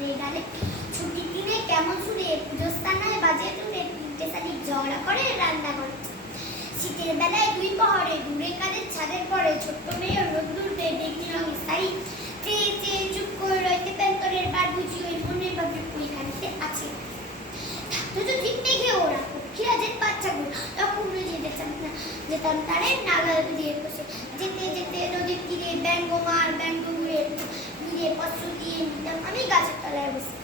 কাঁঠালের ডালে ছুটির দিনে কেমন সুরে পুজোর স্থানায় বাজে তুলে তিনটে শালিক ঝগড়া করে রান্না করে। শীতের বেলায় দুই পহরে দূরে কাদের ছাদের পরে ছোট্ট মেয়ে রোদ্দুর দেয় বেগনি রঙের শাড়ি চেয়ে চেয়ে চুপ করে রয়েছে প্যান্তরের বার বুঝি ওই মনের ভাবে ওইখানেতে আছে। থাকতো যদি মেঘে ওরা পক্ষীরাজের বাচ্চাগুলো তখন যেতাম তারের নাগাল দিয়ে বসে যেতে যেতে নদীর তীরে ব্যঙ্গ মার ব্যঙ্গ ঘুরে ঘুরে পশ্চ দিয়ে নিতাম আমি গাছের তলায় বসে।